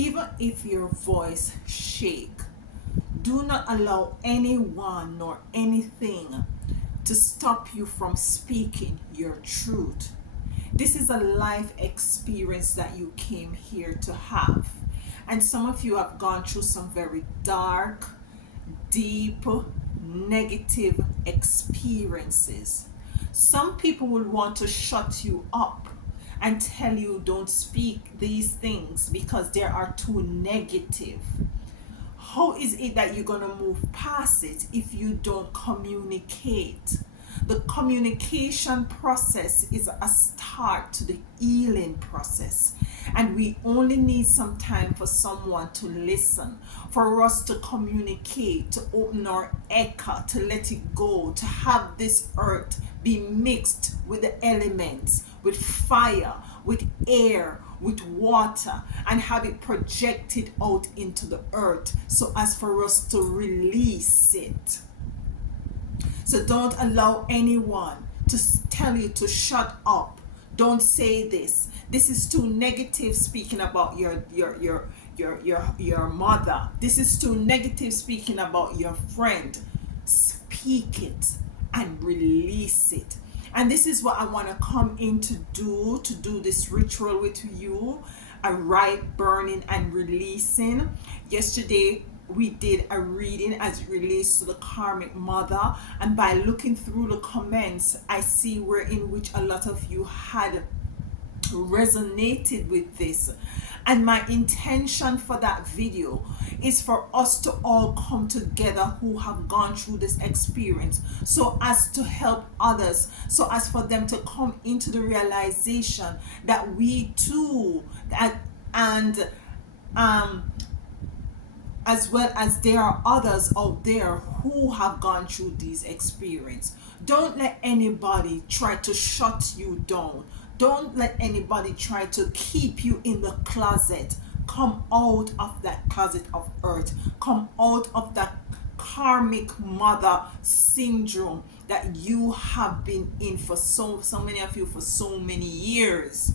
Even if your voice shake, do not allow anyone nor anything to stop you from speaking your truth. This is a life experience that you came here to have. And some of you have gone through some very dark, deep, negative experiences. Some people will want to shut you up and tell you don't speak these things because they are too negative. How is it that you're going to move past it if you don't communicate? The communication process is a start to the healing process. And we only need some time for someone to listen, for us to communicate, to open our echo, to let it go, to have this earth be mixed with the elements, with fire, with air, with water, and have it projected out into the earth so as for us to release it. So don't allow anyone to tell you to shut up. Don't say this. This is too negative, speaking about your mother. This is too negative, speaking about your friend. Speak it and release it. And this is what I want to come in to do this ritual with you, a right burning and releasing. Yesterday we did a reading as it relates to the karmic mother, and by looking through the comments, I see where in which a lot of you had resonated with this. And my intention for that video is for us to all come together who have gone through this experience, so as to help others, so as for them to come into the realization that we too, and as well as there are others out there who have gone through these experiences. Don't let anybody try to shut you down. Don't let anybody try to keep you in the closet. Come out of that closet of earth. Come out of that karmic mother syndrome that you have been in for so many of you for so many years.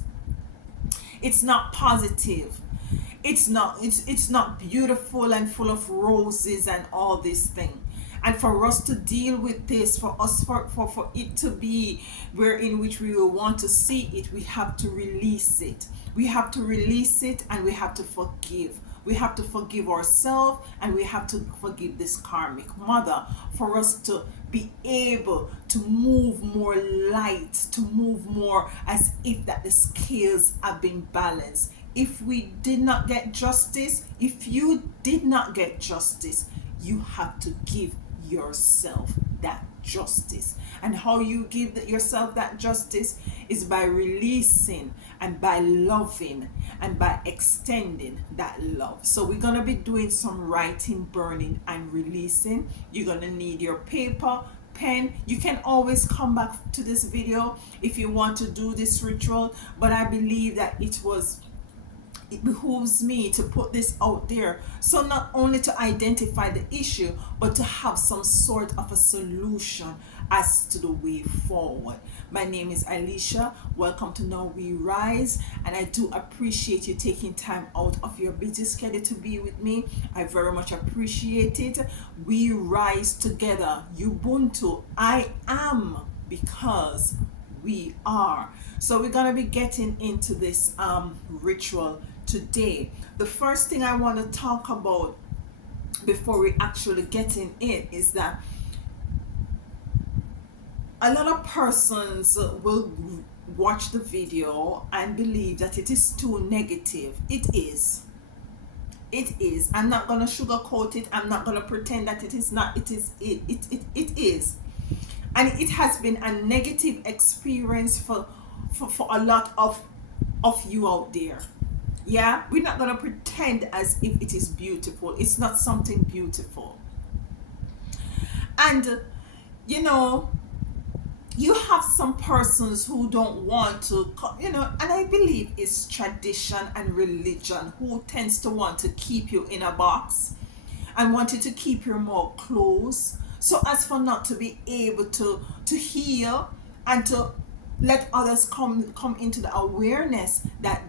It's not positive. It's not beautiful and full of roses and all this thing. And for us to deal with this, for it to be where in which we will want to see it, we have to release it. We have to release it, and we have to forgive. We have to forgive ourselves, and we have to forgive this karmic mother, for us to be able to move more light, to move more as if that the scales have been balanced. If we did not get justice, if you did not get justice, you have to give yourself that justice. And how you give yourself that justice is by releasing and by loving and by extending that love. So we're going to be doing some writing, burning, and releasing. You're going to need your paper, pen. You can always come back to this video if you want to do this ritual, but I believe that it behooves me to put this out there, so not only to identify the issue, but to have some sort of a solution as to the way forward. My name is Alicia. Welcome to Now We Rise, and I do appreciate you taking time out of your busy schedule to be with me. I very much appreciate it. We rise together. Ubuntu. I am because we are. So we're going to be getting into this ritual today. The first thing I want to talk about before we actually get in it is that a lot of persons will watch the video and believe that it is too negative. It is. I'm not going to sugarcoat it. I'm not going to pretend that it is not. It is. And it has been a negative experience for a lot of you out there. Yeah, we're not going to pretend as if it is beautiful. It's not something beautiful. And you have some persons who don't want to, and I believe it's tradition and religion who tends to want to keep you in a box and want you to keep your mouth closed, so as for not to be able to heal and to let others come into the awareness that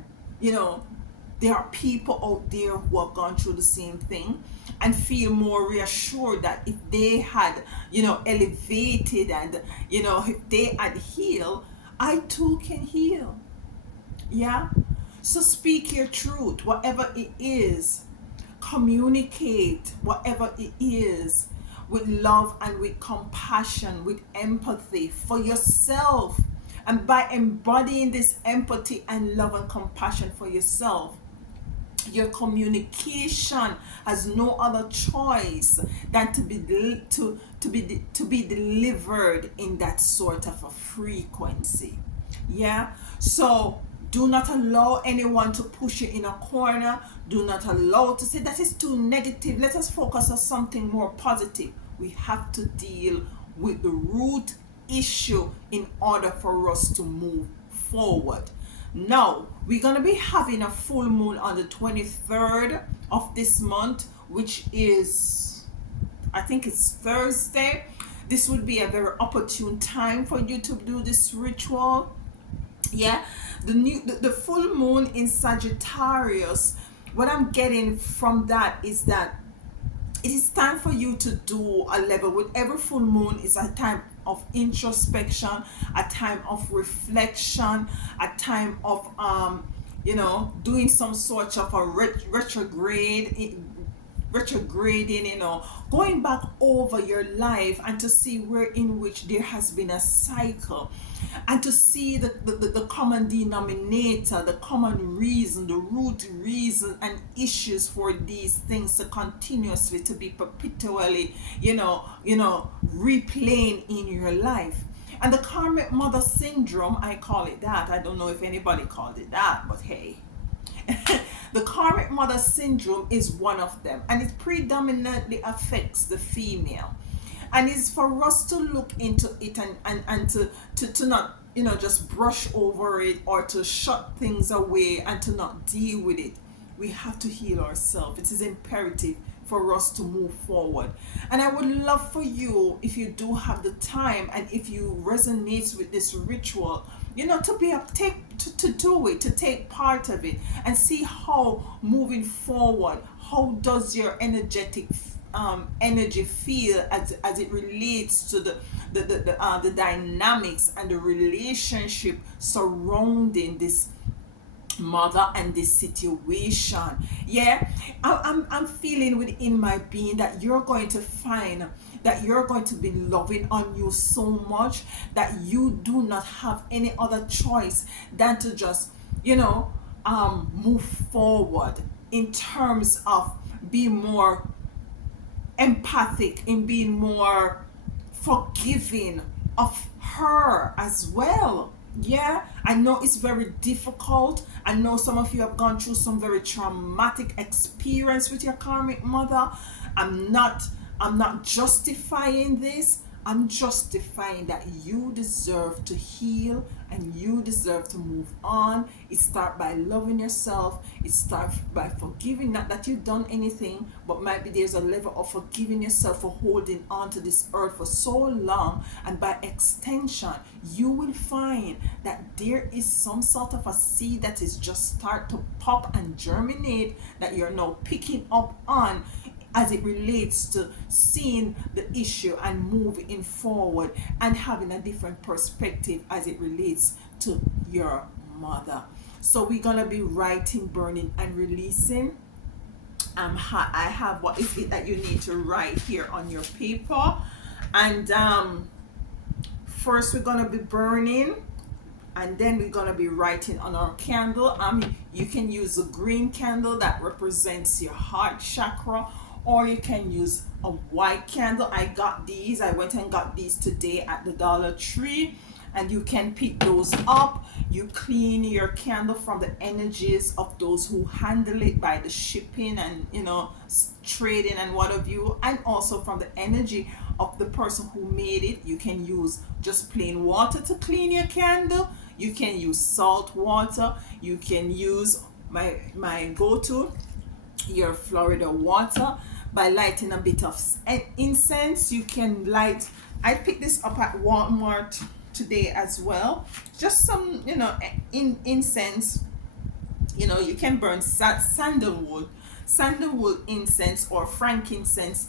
there are people out there who have gone through the same thing and feel more reassured that if they had, elevated, and, if they had healed, I too can heal. Yeah. So speak your truth, whatever it is. Communicate whatever it is with love and with compassion, with empathy for yourself. And by embodying this empathy and love and compassion for yourself, your communication has no other choice than to be delivered in that sort of a frequency. Yeah. So do not allow anyone to push you in a corner. Do not allow to say that is too negative. Let us focus on something more positive. We have to deal with the root issue in order for us to move forward. Now, we're going to be having a full moon on the 23rd of this month, which is, I think it's Thursday. This would be a very opportune time for you to do this ritual. Yeah, the full moon in Sagittarius, what I'm getting from that is that it is time for you to do a level. With every full moon is a time of introspection, a time of reflection, a time of doing some sort of a retrograding, going back over your life and to see where in which there has been a cycle, and to see the common denominator, the common reason, the root reason and issues for these things to continuously to be perpetually, replaying in your life. And the karmic mother syndrome, I call it that. I don't know if anybody called it that, but hey. The karmic mother syndrome is one of them, and it predominantly affects the female. And it's for us to look into it and to not, just brush over it or to shut things away and to not deal with it. We have to heal ourselves. It is imperative for us to move forward. And I would love for you, if you do have the time and if you resonate with this ritual, to be a take to do it, to take part of it, and see how moving forward, how does your energy feel as it relates to the dynamics and the relationship surrounding this mother and this situation. Yeah, I'm feeling within my being that you're going to find that you're going to be loving on you so much that you do not have any other choice than to just move forward in terms of being more empathic, in being more forgiving of her as well. Yeah, I know it's very difficult. I know some of you have gone through some very traumatic experience with your karmic mother. I'm not justifying this. I'm justifying that you deserve to heal and you deserve to move on. It starts by loving yourself. It starts by forgiving, not that you've done anything, but maybe there's a level of forgiving yourself for holding on to this earth for so long. And by extension, you will find that there is some sort of a seed that is just start to pop and germinate that you're now picking up on as it relates to seeing the issue and moving forward and having a different perspective as it relates to your mother. So we're gonna be writing, burning, and releasing. I have what is it that you need to write here on your paper, and first we're gonna be burning, and then we're gonna be writing on our candle. You can use a green candle that represents your heart chakra, or you can use a white candle. I went and got these today at the Dollar Tree, and you can pick those up. You clean your candle from the energies of those who handle it by the shipping and trading and what have you, and also from the energy of the person who made it. You can use just plain water to clean your candle. You can use salt water. You can use my go-to, your Florida water. By lighting a bit of incense, you can light. I picked this up at Walmart today as well. Just some, incense. You can burn sandalwood incense or frankincense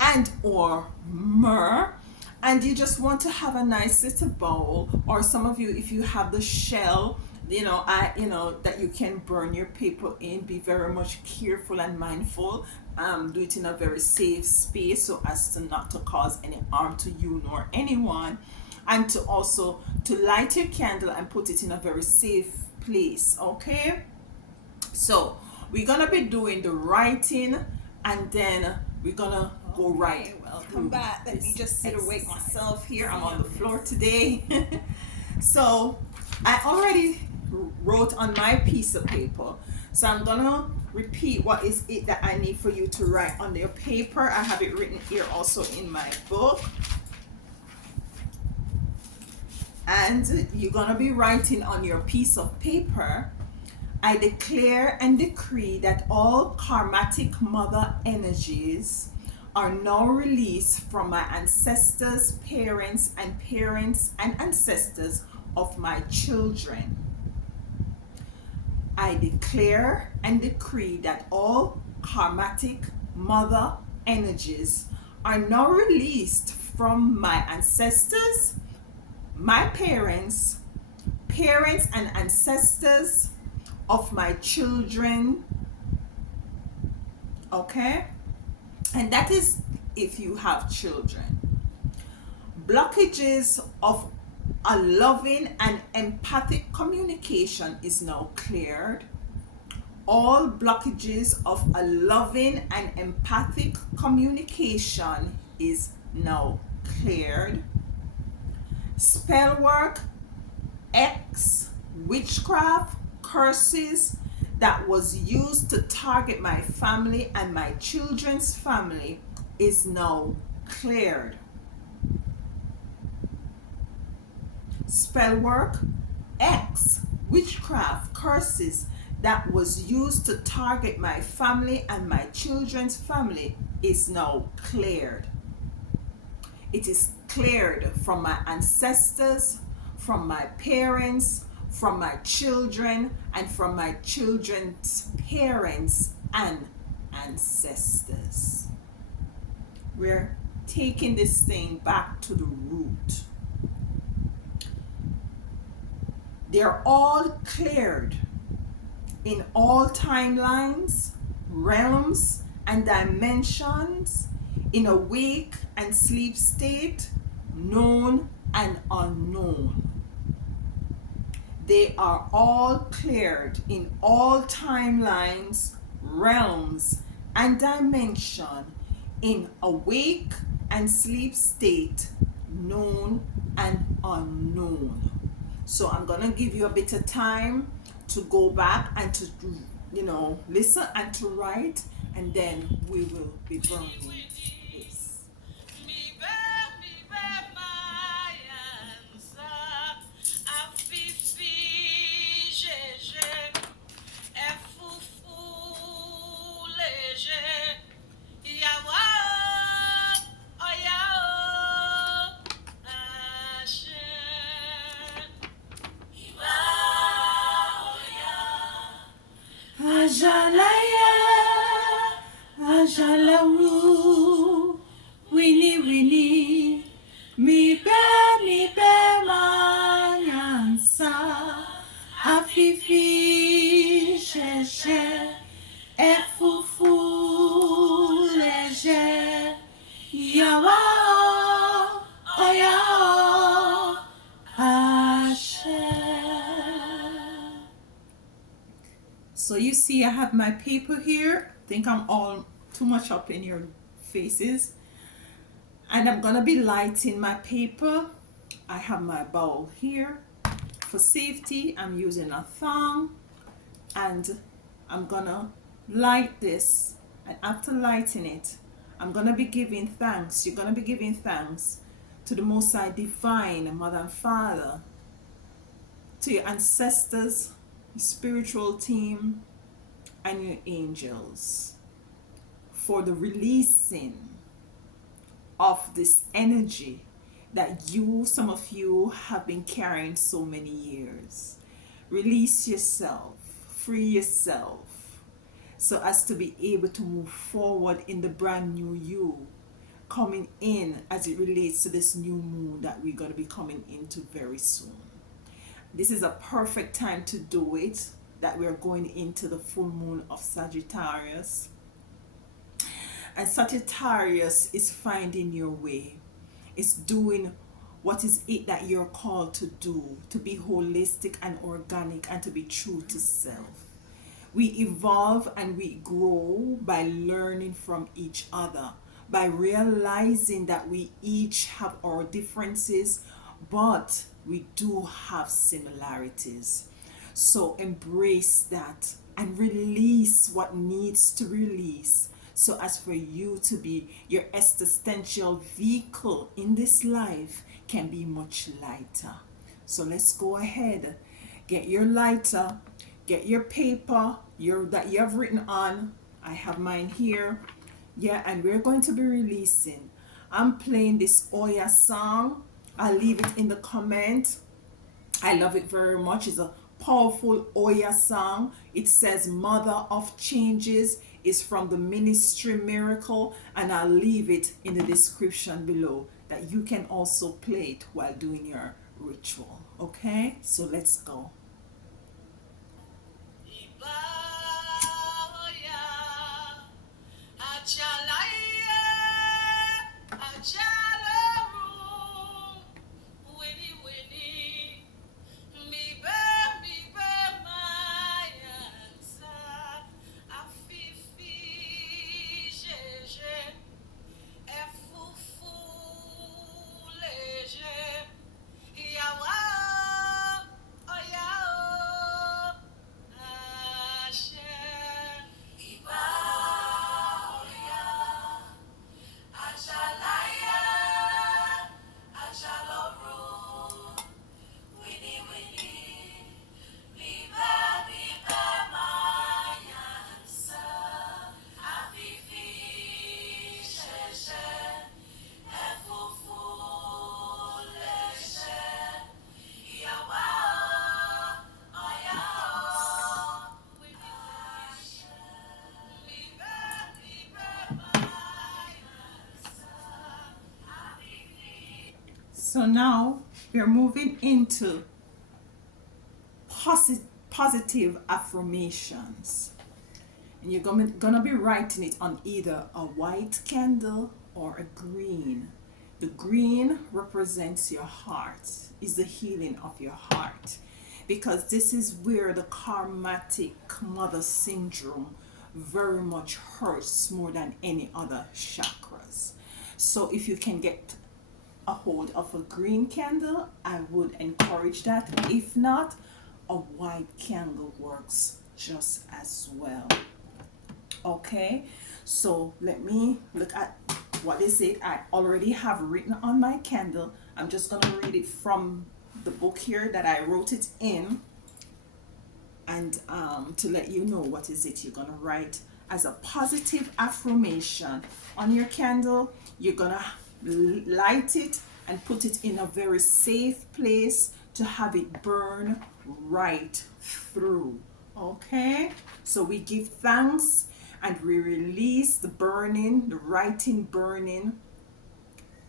and or myrrh, and you just want to have a nice little bowl, or some of you, if you have the shell, that you can burn your paper in. Be very much careful and mindful. Do it in a very safe space so as to not to cause any harm to you nor anyone, and to also to light your candle and put it in a very safe place. Okay, so we're gonna be doing the writing, and then we're gonna go right. Welcome back. Let me just sit awake myself here. I'm on the floor today. So I already wrote on my piece of paper. So I'm gonna repeat what is it that I need for you to write on your paper. I have it written here also in my book. And you're gonna be writing on your piece of paper, I declare and decree that all karmatic mother energies are now released from my ancestors, parents, and ancestors of my children. I declare and decree that all karmatic mother energies are now released from my ancestors, my parents, and ancestors of my children. Okay? And that is if you have children. Blockages of a loving and empathic communication is now cleared. All blockages of a loving and empathic communication is now cleared. Spell work, witchcraft, curses that was used to target my family and my children's family is now cleared. Spell work, witchcraft, curses that was used to target my family and my children's family is now cleared. It is cleared from my ancestors, from my parents, from my children, and from my children's parents and ancestors. We're taking this thing back to the root. They're all cleared in all timelines, realms, and dimensions, in awake and sleep state, known and unknown. They are all cleared in all timelines, realms, and dimension, in awake and sleep state, known and unknown. So I'm gonna give you a bit of time to go back and to listen and to write, and then we will be burning this. Ajalaya, Ajalawu, Winnie, mi be manyansa, afifi sheshe, efufu leje, yawa, oya, ashe. So you see I have my paper here. I think I'm all too much up in your faces. And I'm gonna be lighting my paper. I have my bowl here. For safety, I'm using a thumb, and I'm gonna light this. And after lighting it, I'm gonna be giving thanks. You're gonna be giving thanks to the Most High Divine Mother and Father, to your ancestors, your spiritual team, and your angels for the releasing of this energy that some of you have been carrying so many years. Release yourself free yourself so as to be able to move forward in the brand new you coming in as it relates to this new moon that we're going to be coming into very soon. This is a perfect time to do it, that we're going into the full moon of Sagittarius. And Sagittarius is finding your way. It's doing what is it that you're called to do, to be holistic and organic and to be true to self. We evolve and we grow by learning from each other, by realizing that we each have our differences, but we do have similarities. So embrace that and release what needs to release so as for you to be your existential vehicle in this life can be much lighter. So let's go ahead, get your lighter, get your paper that you have written on. I have mine here. Yeah, and we're going to be releasing. I'm playing this Oya song. I'll leave it in the comment. I love it very much. It's a powerful Oya song. It says Mother of Changes. Is from the Ministry Miracle, and I'll leave it in the description below that you can also play it while doing your ritual. Okay, so let's go. So now we're moving into positive affirmations. And you're gonna be writing it on either a white candle or a green. The green represents your heart, is the healing of your heart. Because this is where the karmatic mother syndrome very much hurts more than any other chakras. So if you can get a hold of a green candle, I would encourage that. If not, a white candle works just as well. Okay, so let me look at what they say. I already have written on my candle. I'm just gonna read it from the book here that I wrote it in, and to let you know what is it you're gonna write as a positive affirmation on your candle. You're gonna light it and put it in a very safe place to have it burn right through. Okay, so we give thanks and we release the burning, the writing burning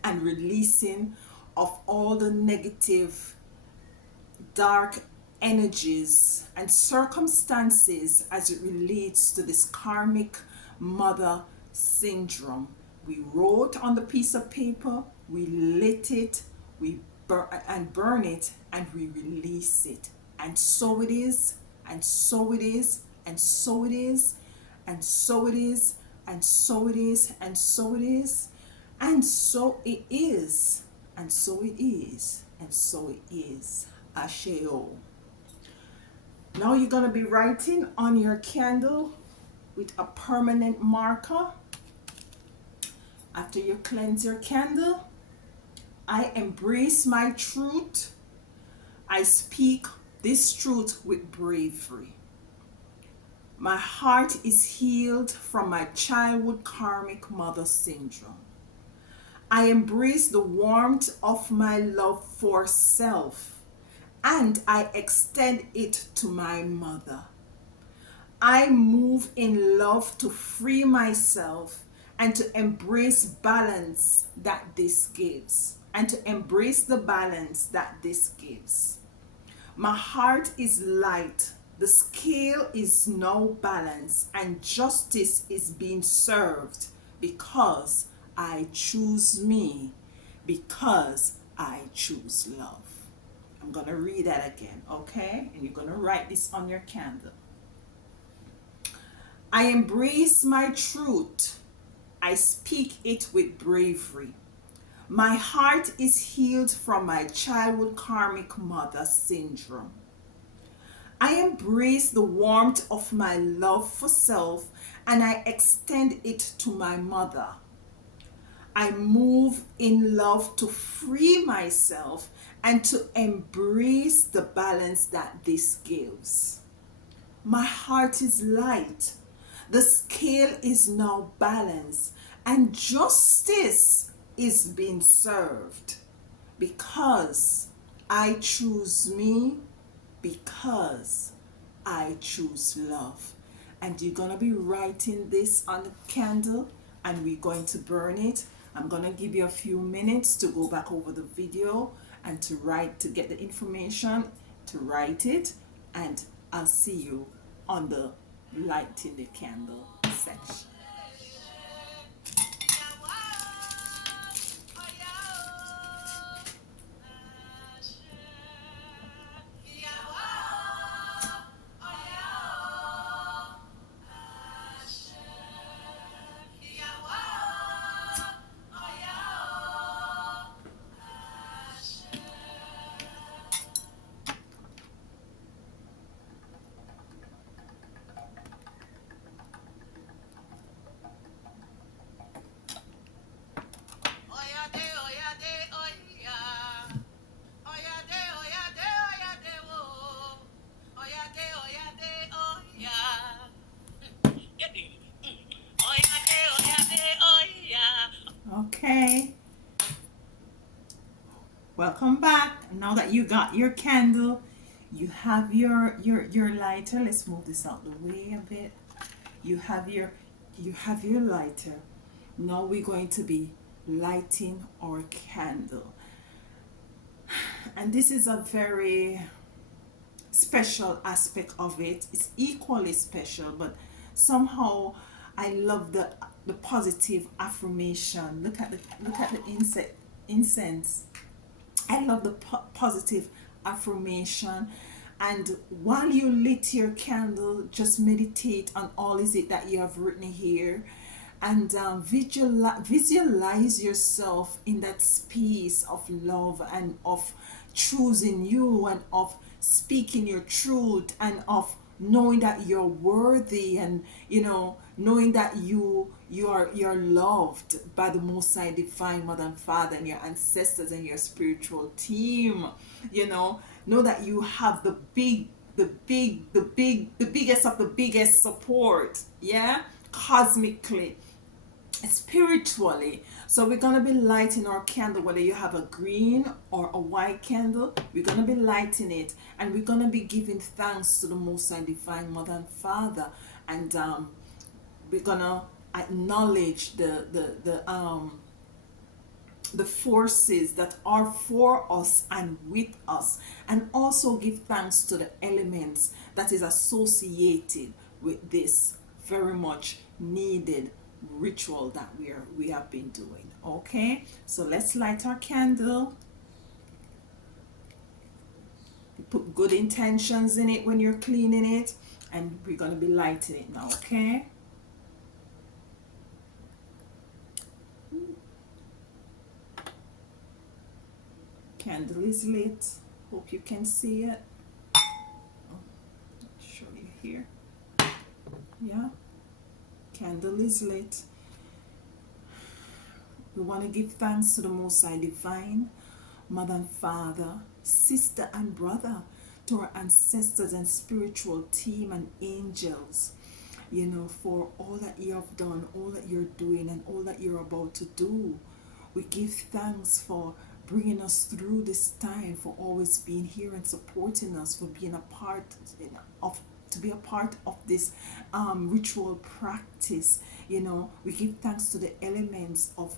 and releasing of all the negative dark energies and circumstances as it relates to this karmic mother syndrome. We wrote on the piece of paper, we lit it, we burn it, and we release it. And so it is, and so it is, and so it is, and so it is, and so it is, and so it is, and so it is, and so it is, and so it is. Asheo. Now you're going to be writing on your candle with a permanent marker. After you cleanse your candle, I embrace my truth. I speak this truth with bravery. My heart is healed from my childhood karmic mother syndrome. I embrace the warmth of my love for self, and I extend it to my mother. I move in love to free myself and to embrace balance that this gives. And to embrace the balance that this gives. My heart is light. The scale is now balanced and justice is being served because I choose me, because I choose love. I'm going to read that again, okay? And you're going to write this on your candle. I embrace my truth. I speak it with bravery. My heart is healed from my childhood karmic mother syndrome. I embrace the warmth of my love for self and I extend it to my mother. I move in love to free myself and to embrace the balance that this gives. My heart is light. The scale is now balanced and justice is being served because I choose me, because I choose love. And you're going to be writing this on the candle and we're going to burn it. I'm going to give you a few minutes to go back over the video and to write, to get the information, to write it, and I'll see you on the lighting the candle section. Okay, welcome back. Now that you got your candle, you have your lighter. Let's move this out the way a bit. You have your lighter. Now we're going to be lighting our candle. And this is a very special aspect of it. It's equally special, but somehow I love the positive affirmation. Look at the incense. I love the positive affirmation. And while you lit your candle, just meditate on all is it that you have written here, and visualize yourself in that space of love and of choosing you and of speaking your truth and of knowing that you're worthy, and knowing that you're loved by the Most High Divine Mother and Father and your ancestors and your spiritual team. Know that you have the biggest of the biggest support, yeah, cosmically, spiritually. So we're going to be lighting our candle, whether you have a green or a white candle. We're going to be lighting it and we're going to be giving thanks to the Most High Divine Mother and Father, and we're going to acknowledge the forces that are for us and with us, and also give thanks to the elements that is associated with this very much needed ritual that we have been doing. Okay, so let's light our candle. You put good intentions in it when you're cleaning it, and we're going to be lighting it now. Okay, candle is lit. Hope you can see it. I'll show you here. Yeah, candle is lit. We want to give thanks to the Most High Divine Mother and Father, sister and brother, to our ancestors and spiritual team and angels, for all that you have done, all that you're doing, and all that you're about to do. We give thanks for bringing us through this time, for always being here and supporting us, for being a part of to be a part of this ritual practice. We give thanks to the elements of,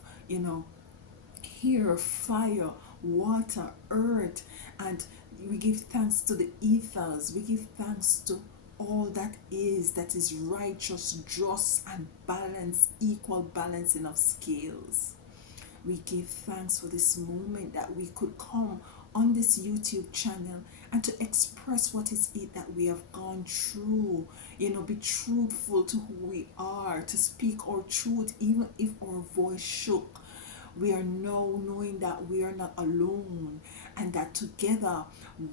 air, fire, water, earth, and we give thanks to the ethers. We give thanks to all that is righteous, just, and balanced, equal balancing of scales. We give thanks for this moment that we could come on this YouTube channel and to express what is it that we have gone through. Be truthful to who we are, to speak our truth even if our voice shook. We are now knowing that we are not alone, and that together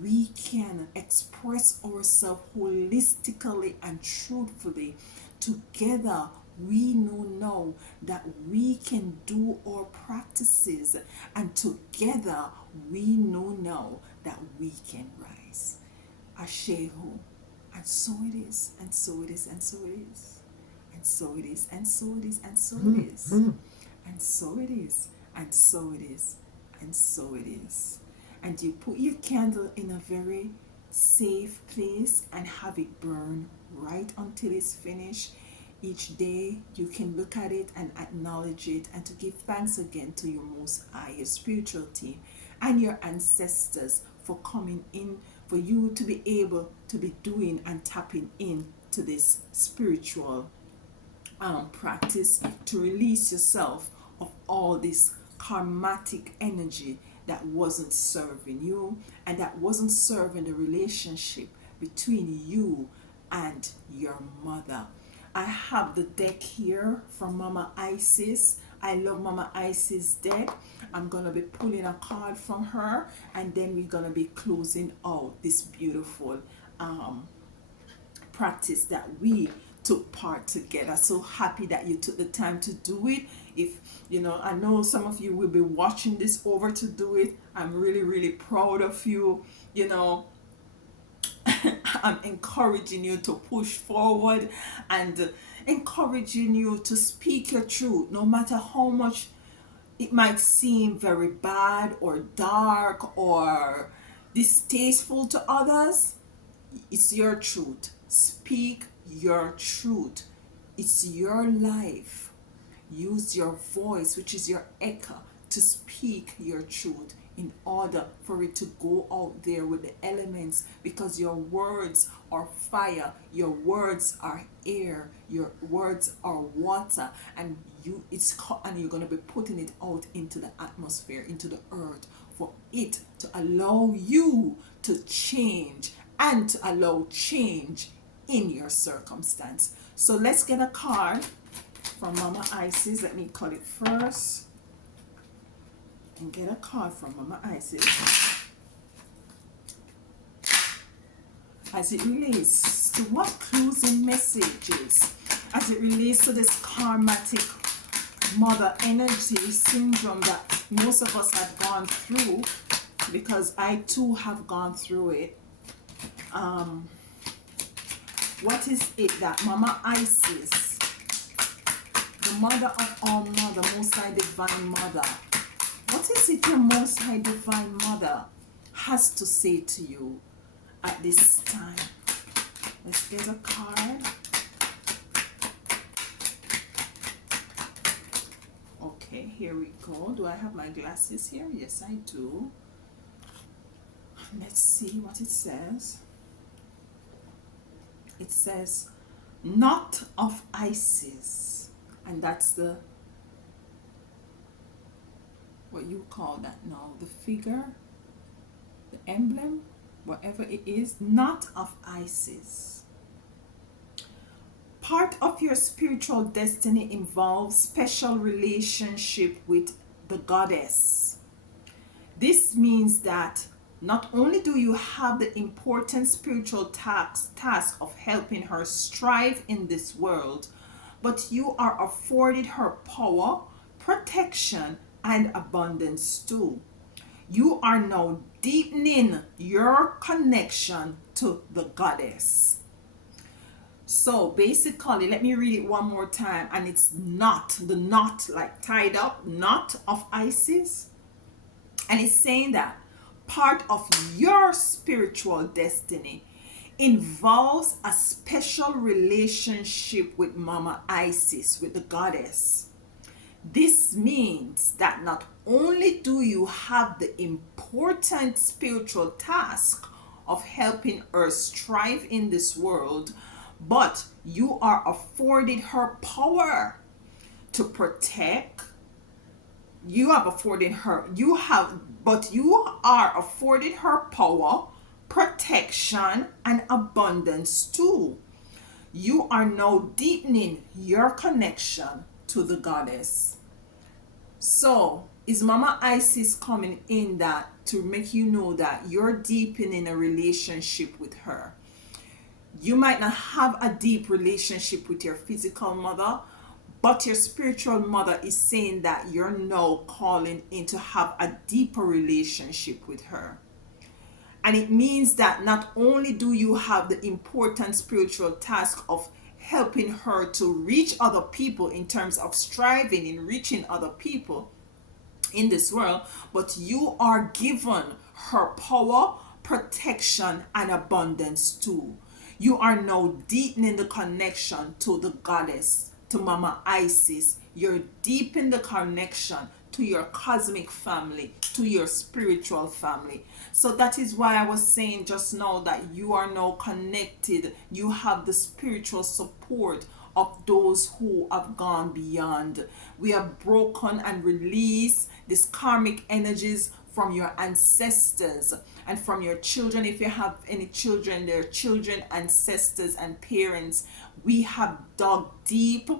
we can express ourselves holistically and truthfully. Together we know now that we can do our practices, and together we know now that we can rise. Asheho. And so it is, and so it is, and so it is, and so it is, and so it is, and so it is, and so it is, and so it is, and so it is. And you put your candle in a very safe place and have it burn right until it's finished. Each day you can look at it and acknowledge it, and to give thanks again to your Most High, your spiritual team, and your ancestors for coming in, for you to be able to be doing and tapping in to this spiritual practice, to release yourself of all this karmatic energy that wasn't serving you and that wasn't serving the relationship between you and your mother. I have the deck here from Mama Isis. I love Mama Isis' deck. I'm going to be pulling a card from her, and then we're going to be closing out this beautiful practice that we took part together. So happy that you took the time to do it. If I know some of you will be watching this over to do it. I'm really proud of you. I'm encouraging you to push forward and encouraging you to speak your truth, no matter how much it might seem very bad or dark or distasteful to others. It's your truth. Speak your truth. It's your life. Use your voice, which is your echo, to speak your truth in order for it to go out there with the elements, because your words are fire, your words are air, your words are water, and you're going to be putting it out into the atmosphere, into the earth, for it to allow you to change and to allow change in your circumstance. So let's get a card from Mama Isis. Let me cut it first and get a card from Mama Isis as it relates to what clues and messages, as it relates to this karmatic mother energy syndrome that most of us have gone through, because I too have gone through it. What is it that Mama Isis, the mother of all mother, Most High Divine Mother, what is it your Most High Divine Mother has to say to you at this time? Let's get a card. Okay, here we go. Do I have my glasses here? Yes, I do. Let's see what it says. It says, Knot of Isis. And that's the, what you call that now, the figure, the emblem, whatever it is, Knot of Isis. Part of your spiritual destiny involves special relationship with the goddess. This means that not only do you have the important spiritual task of helping her strive in this world, but you are afforded her power, protection, and abundance too. You are now deepening your connection to the goddess. So basically, let me read it one more time, and it's knot, the knot like tied up, knot of Isis. And it's saying that part of your spiritual destiny involves a special relationship with Mama Isis, with the goddess. This means that not only do you have the important spiritual task of helping her strive in this world, but you are afforded her power to protect. You have afforded her, you have, but you are afforded her power, protection, and abundance too. You are now deepening your connection to the goddess. So, is Mama Isis coming in that to make you know that you're deepening a relationship with her? You might not have a deep relationship with your physical mother, but your spiritual mother is saying that you're now calling in to have a deeper relationship with her. And it means that not only do you have the important spiritual task of helping her to reach other people in terms of striving in reaching other people in this world, but you are given her power, protection, and abundance too. You are now deepening the connection to the goddess, to Mama Isis. You're deepening the connection to your cosmic family, to your spiritual family. So that is why I was saying just now that you are now connected. You have the spiritual support of those who have gone beyond. We have broken and released these karmic energies from your ancestors and from your children. If you have any children, their children, ancestors, and parents, we have dug deep.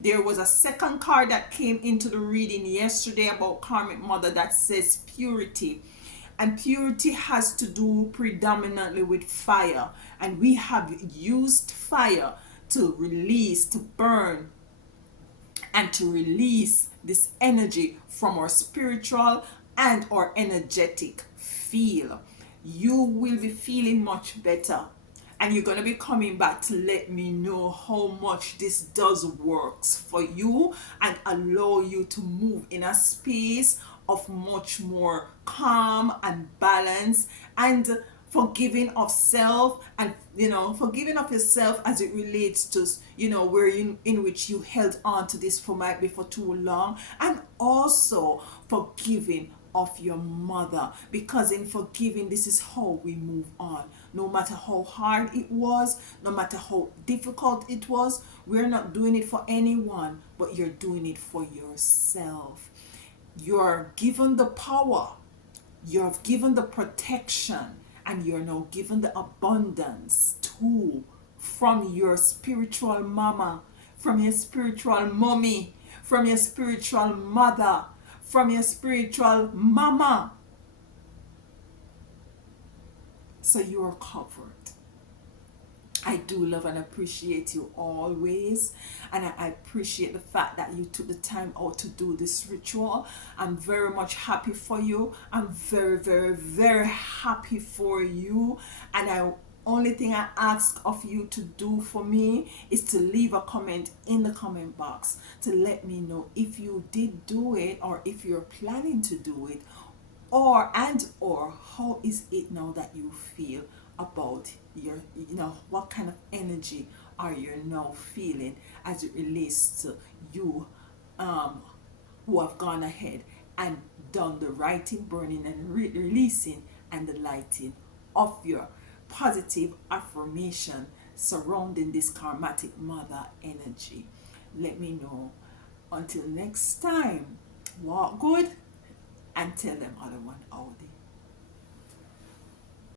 There was a second card that came into the reading yesterday about Karmic Mother that says purity. And purity has to do predominantly with fire. And we have used fire to release, to burn, and to release this energy from our spiritual and our energetic field. You will be feeling much better, and you're going to be coming back to let me know how much this does works for you and allow you to move in a space of much more calm and balance and forgiving of self, and forgiving of yourself as it relates to where in which you held on to this for might be for too long, and also forgiving of your mother, because in forgiving, this is how we move on. No matter how hard it was, no matter how difficult it was, we're not doing it for anyone, but you're doing it for yourself. You're given the power, you're given the protection, and you're now given the abundance too, from your spiritual mama, from your spiritual mommy, from your spiritual mother, from your spiritual mama. So you are covered. I do love and appreciate you always, and I appreciate the fact that you took the time out to do this ritual. I'm very much happy for you. I'm very, very, very happy for you, and I only thing I ask of you to do for me is to leave a comment in the comment box to let me know if you did do it, or if you're planning to do it, or how is it now that you feel about your, what kind of energy are you now feeling as it relates to you, who have gone ahead and done the writing, burning, and releasing, and the lighting of your positive affirmation surrounding this karmatic mother energy. Let me know. Until next time, walk good and tell them other one out there.